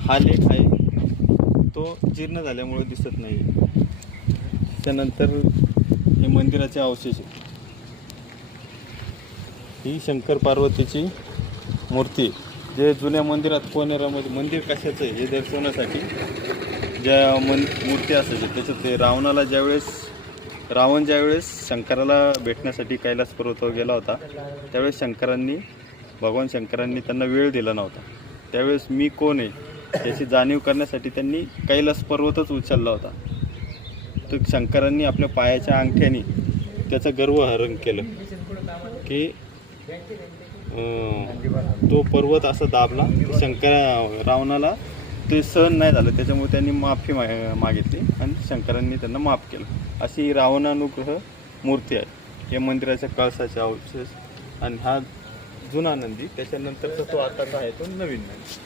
हा लेख आहे तो जीर्ण झाल्यामुळे दिसत नाही. त्यानंतर हे मंदिराचे अवशेष आहे. ही शंकर पार्वतीची मूर्ती जे जुन्या मंदिरात कोनेरामध्ये मंदिर कशाचं आहे हे दर्शवण्यासाठी ज्या मूर्ती असायच्या त्याच्यात ते रावण ज्यावेळेस शंकराला भेटण्यासाठी कैलास पर्वतावर गेला होता त्यावेळेस भगवान शंकरांनी त्यांना वेळ दिला नव्हता. त्यावेळेस मी कोण आहे याची जाणीव करण्यासाठी त्यांनी कैलास पर्वतच उचलला होता. तर शंकरांनी आपल्या पायाच्या अंगठ्याने त्याचं गर्वहरण केलं की तो पर्वत असा दाबला. रावणाला ते सहन नाही झालं, त्याच्यामुळे त्यांनी माफी मागितली आणि शंकरांनी त्यांना माफ केलं. अशी रावणानुग्रह मूर्ती आहे. या मंदिराच्या कळसाचे अवशेष आणि हा जुना नंदी, त्याच्यानंतरचा तो आताचा आहे तो नवीन नंदी.